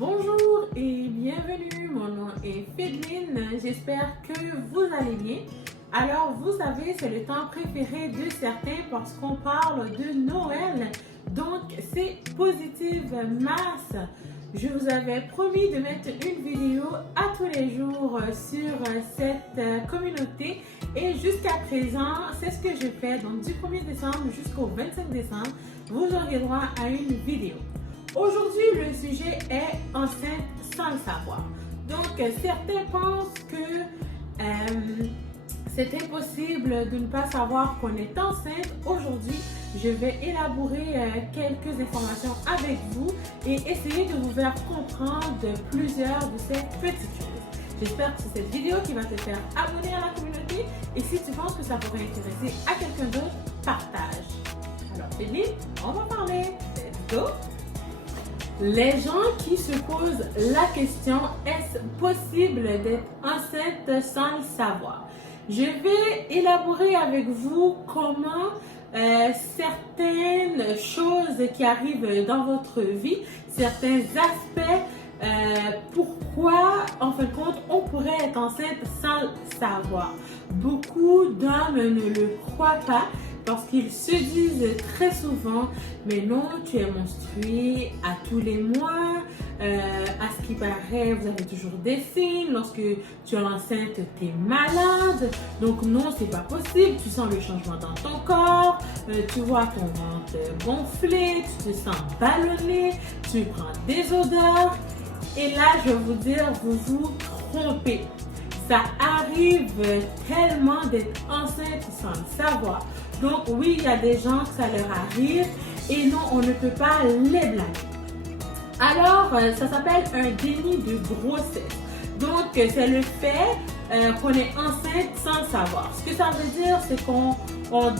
Bonjour et bienvenue, mon nom est Fédeline, j'espère que vous allez bien. Alors vous savez, c'est le temps préféré de certains parce qu'on parle de Noël, donc c'est Positive Mass. Je vous avais promis de mettre une vidéo à tous les jours sur cette communauté et jusqu'à présent, c'est ce que je fais. Donc du 1er décembre jusqu'au 25 décembre, vous aurez droit à une vidéo. Aujourd'hui, le sujet est enceinte sans le savoir. Donc, certains pensent que c'est impossible de ne pas savoir qu'on est enceinte. Aujourd'hui, je vais élaborer quelques informations avec vous et essayer de vous faire comprendre plusieurs de ces petites choses. J'espère que c'est cette vidéo qui va te faire abonner à la communauté et si tu penses que ça pourrait intéresser à quelqu'un d'autre, partage. Alors, Féline, on va parler. Let's go! Les gens qui se posent la question, est-ce possible d'être enceinte sans le savoir? Je vais élaborer avec vous comment certaines choses qui arrivent dans votre vie, certains aspects, pourquoi en fin de compte on pourrait être enceinte sans le savoir. Beaucoup d'hommes ne le croient pas. Parce qu'ils se disent très souvent, mais non, tu es menstruée à tous les mois, à ce qui paraît, vous avez toujours des signes, lorsque tu es enceinte, tu es malade, donc non, c'est pas possible, tu sens le changement dans ton corps, tu vois ton ventre gonfler, tu te sens ballonner, tu prends des odeurs, et là, je vais vous dire, vous vous trompez. Ça arrive tellement d'être enceinte sans le savoir. Donc oui, il y a des gens que ça leur arrive et non, on ne peut pas les blâmer. Alors, ça s'appelle un déni de grossesse. Donc, c'est le fait qu'on est enceinte sans le savoir. Ce que ça veut dire, c'est qu'on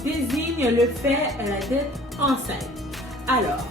désigne le fait d'être enceinte. Alors,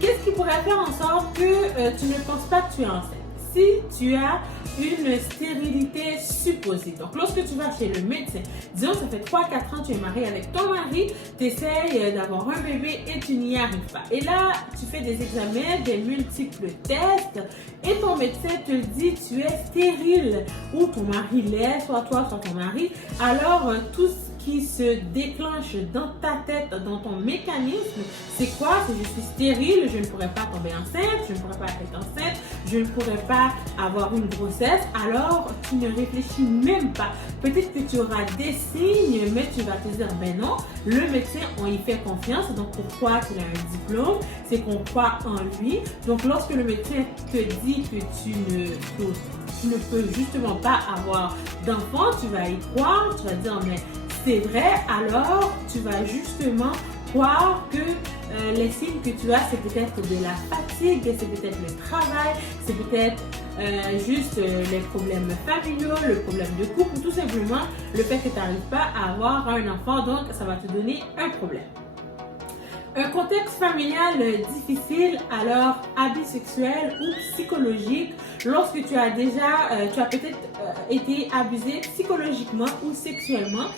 qu'est-ce qui pourrait faire en sorte que tu ne penses pas que tu es enceinte? Si tu as une stérilité supposée. Donc, lorsque tu vas chez le médecin, disons, ça fait 3-4 ans que tu es marié avec ton mari, tu essayes d'avoir un bébé et tu n'y arrives pas. Et là, tu fais des examens, des multiples tests et ton médecin te dit tu es stérile ou ton mari l'est, soit toi, soit ton mari. Alors, tout ce qui se déclenche dans ta tête, dans ton mécanisme, c'est quoi? C'est je suis stérile, je ne pourrais pas tomber enceinte, je ne pourrais pas être enceinte, je ne pourrais pas avoir une grossesse. Alors, tu ne réfléchis même pas. Peut-être que tu auras des signes, mais tu vas te dire, ben non, le médecin, on y fait confiance. Donc, pourquoi il a un diplôme? C'est qu'on croit en lui. Donc, lorsque le médecin te dit que tu ne peux justement pas avoir d'enfant, tu vas y croire, tu vas dire, mais c'est vrai, alors tu vas justement croire que les signes que tu as, c'est peut-être de la fatigue, c'est peut-être le travail, c'est peut-être juste les problèmes familiaux, le problème de couple, ou tout simplement le fait que tu n'arrives pas à avoir un enfant, donc ça va te donner un problème. Un contexte familial difficile, alors abus sexuel ou psychologique, lorsque tu as peut-être été abusé psychologiquement ou sexuellement,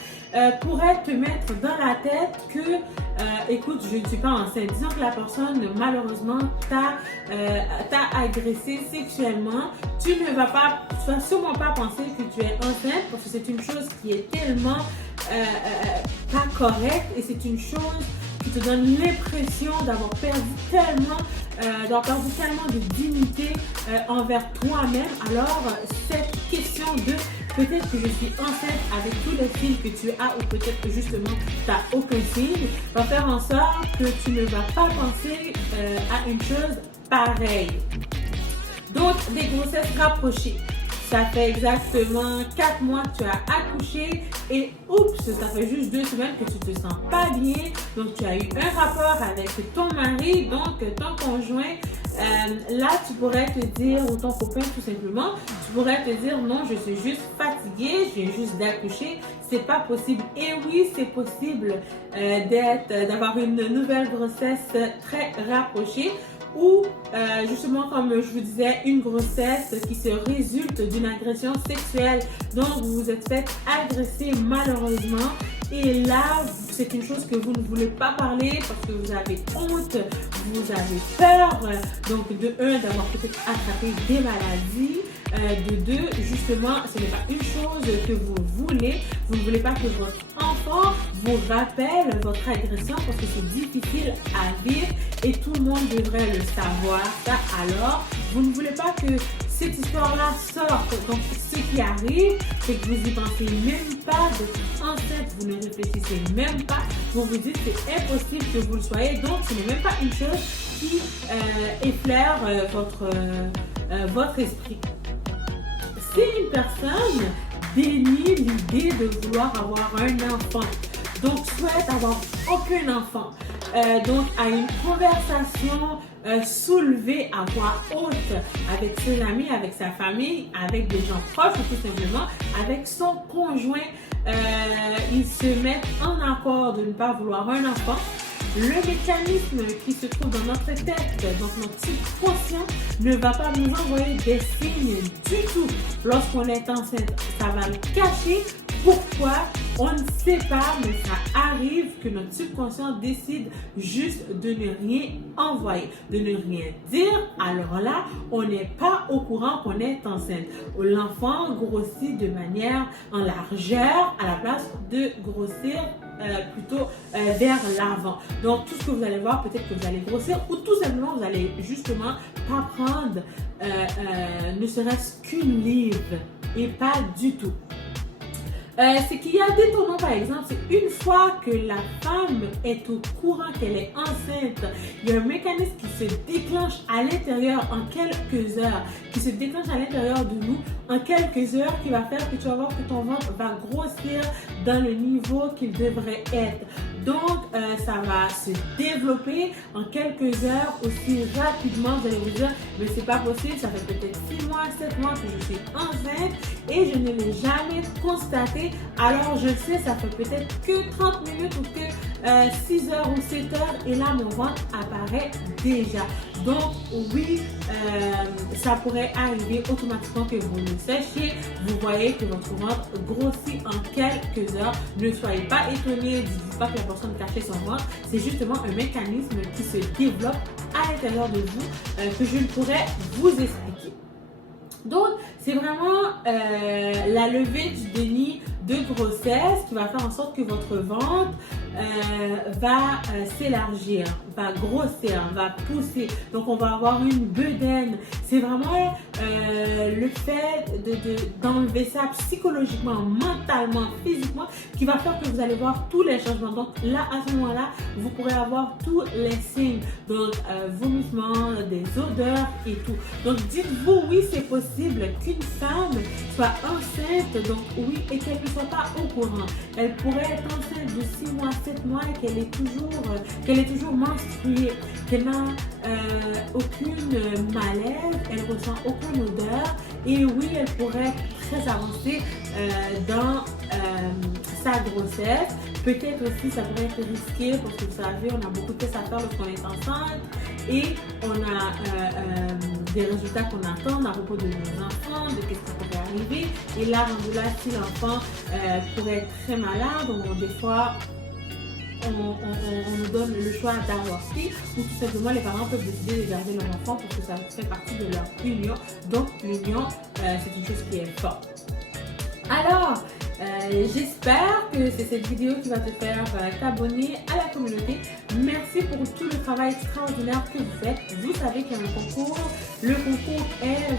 pourrait te mettre dans la tête que, écoute, je ne suis pas enceinte. Disons que la personne, malheureusement, t'a agressé sexuellement. Tu ne vas sûrement pas penser que tu es enceinte parce que c'est une chose qui est tellement pas correcte et c'est une chose qui te donne l'impression d'avoir perdu tellement de dignité envers toi-même. Alors, cette question de peut-être que je suis enceinte avec tous les signes que tu as ou peut-être que justement tu n'as aucun signe va faire en sorte que tu ne vas pas penser à une chose pareille. Donc, des grossesses rapprochées. Ça fait exactement 4 mois que tu as accouché et oups, ça fait juste 2 semaines que tu te sens pas bien. Donc, tu as eu un rapport avec ton mari, donc ton conjoint. Là, tu pourrais te dire, ou ton copain tout simplement, tu pourrais te dire non, je suis juste fatiguée, je viens juste d'accoucher, c'est pas possible. Et oui, c'est possible d'avoir une nouvelle grossesse très rapprochée. Ou justement, comme je vous disais, une grossesse qui se résulte d'une agression sexuelle. Donc, vous vous êtes fait agresser malheureusement Et là, c'est une chose que vous ne voulez pas parler parce que vous avez honte, vous avez peur. Donc, de un, d'avoir peut-être attrapé des maladies. De deux, justement, ce n'est pas une chose que vous voulez. Vous ne voulez pas que votre enfant vous rappelle votre agression parce que c'est difficile à vivre et tout le monde devrait le savoir. Ça, alors, vous ne voulez pas que cette histoire-là sorte. Donc, ce qui arrive, c'est que vous n'y pensez même pas d'être enceinte. Vous ne réfléchissez même pas. Vous vous dites que c'est impossible que vous le soyez. Donc, ce n'est même pas une chose qui effleure votre esprit. Si une personne dénie l'idée de vouloir avoir un enfant, donc souhaite avoir aucun enfant, donc a une conversation soulevée à voix haute avec ses amis, avec sa famille, avec des gens proches ou tout simplement avec son conjoint, ils se mettent en accord de ne pas vouloir un enfant. Le mécanisme qui se trouve dans notre tête, dans notre subconscient, ne va pas nous envoyer des signes du tout lorsqu'on est enceinte. Ça va le cacher. Pourquoi? On ne sait pas, mais ça arrive que notre subconscient décide juste de ne rien envoyer, de ne rien dire. Alors là, on n'est pas au courant qu'on est enceinte. L'enfant grossit de manière en largeur à la place de grossir plutôt vers l'avant. Donc, tout ce que vous allez voir, peut-être que vous allez grossir ou tout simplement, vous allez justement pas prendre ne serait-ce qu'une livre et pas du tout. Ce qu'il y a d'étonnant, par exemple, c'est une fois que la femme est au courant qu'elle est enceinte, il y a un mécanisme qui se déclenche à l'intérieur en quelques heures, qui se déclenche à l'intérieur de nous en quelques heures, qui va faire que tu vas voir que ton ventre va grossir dans le niveau qu'il devrait être. Donc, ça va se développer en quelques heures aussi rapidement. Vous allez vous dire, mais c'est pas possible, ça fait peut-être 6 mois, 7 mois que je suis enceinte et je ne l'ai jamais constaté. Alors, je sais, ça fait peut-être que 30 minutes ou que 6 heures ou 7 heures et là, mon ventre apparaît déjà. Donc, oui, ça pourrait arriver automatiquement que vous le sachiez. Vous voyez que votre ventre grossit en quelques heures. Ne soyez pas étonnés, dites-vous pas que la personne cachait son ventre. C'est justement un mécanisme qui se développe à l'intérieur de vous que je ne pourrais vous expliquer. Donc, c'est vraiment la levée du déni de grossesse qui va faire en sorte que votre ventre va s'élargir, va grossir, va pousser. Donc, on va avoir une bedaine. C'est vraiment le fait d'enlever ça psychologiquement, mentalement, physiquement, qui va faire que vous allez voir tous les changements. Donc, là, à ce moment-là, vous pourrez avoir tous les signes. Donc, vomissements, des odeurs et tout. Donc, dites-vous, oui, c'est possible qu'une femme soit enceinte, donc oui, et qu'elle ne soit pas au courant. Elle pourrait être enceinte de 6 mois, 7 mois et qu'elle est toujours menstruée, qu'elle n'a aucune malaise, elle ressent aucune odeur et oui, elle pourrait être très avancée dans sa grossesse. Peut-être aussi, ça pourrait être risqué parce que vous savez, on a beaucoup de tests à faire lorsqu'on est enceinte et on a des résultats qu'on attend à propos de nos enfants, de qu'est-ce qui pourrait arriver. Et là, rendu là, si l'enfant pourrait être très malade, des fois, on nous donne le choix d'avorter ou tout simplement les parents peuvent décider de garder leur enfant parce que ça fait partie de leur union. Donc, l'union, c'est une chose qui est forte. Alors, j'espère que c'est cette vidéo qui va te faire t'abonner à la communauté. Merci pour tout le travail extraordinaire que vous faites. Vous savez qu'il y a un concours. Le concours est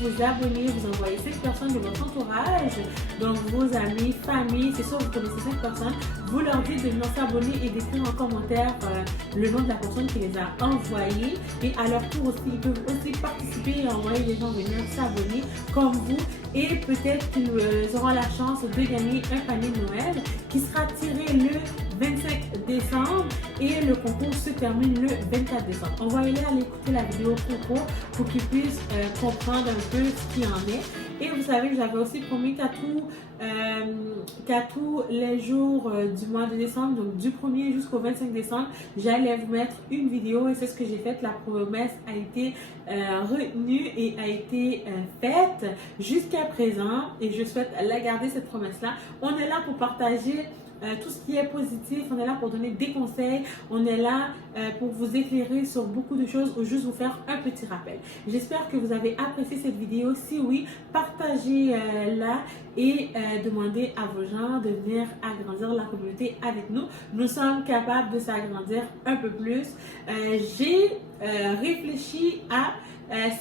vous abonnez, vous envoyez 5 personnes de votre entourage, donc vos amis, famille, c'est sûr vous connaissez 5 personnes. Vous leur dites de venir s'abonner et d'écrire en commentaire le nom de la personne qui les a envoyés. Et à leur tour aussi, ils peuvent aussi participer et envoyer les gens venir s'abonner comme vous. Et peut-être qu'ils auront la chance de gagner un panier de Noël qui sera tiré le 25 décembre et le concours se termine le 24 décembre. Envoyez-les aller écouter la vidéo concours pour qu'ils puissent comprendre un peu ce qu'il en est. Et vous savez que j'avais aussi promis qu'à tous les jours du mois de décembre, donc du 1er jusqu'au 25 décembre, j'allais vous mettre une vidéo et c'est ce que j'ai fait. La promesse a été retenue et a été faite jusqu'à présent et je souhaite la garder cette promesse-là. On est là pour partager tout ce qui est positif. On est là pour donner des conseils. On est là pour vous éclairer sur beaucoup de choses ou juste vous faire un petit rappel. J'espère que vous avez apprécié cette vidéo. Si oui, partagez-la et demandez à vos gens de venir agrandir la communauté avec nous. Nous sommes capables de s'agrandir un peu plus. J'ai réfléchi à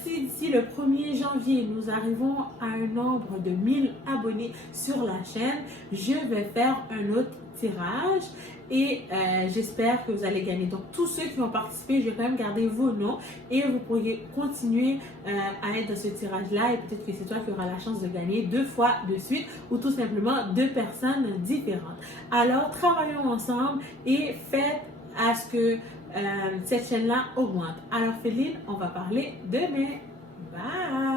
si d'ici le 1er janvier, nous arrivons à un nombre de 1000 abonnés sur la chaîne, je vais faire un autre tirage et j'espère que vous allez gagner. Donc, tous ceux qui ont participé, je vais quand même garder vos noms et vous pourriez continuer à être dans ce tirage-là et peut-être que c'est toi qui auras la chance de gagner 2 fois de suite ou tout simplement 2 personnes différentes. Alors, travaillons ensemble et faites à ce que cette chaîne-là augmente. Alors, Féline, on va parler demain. Bye!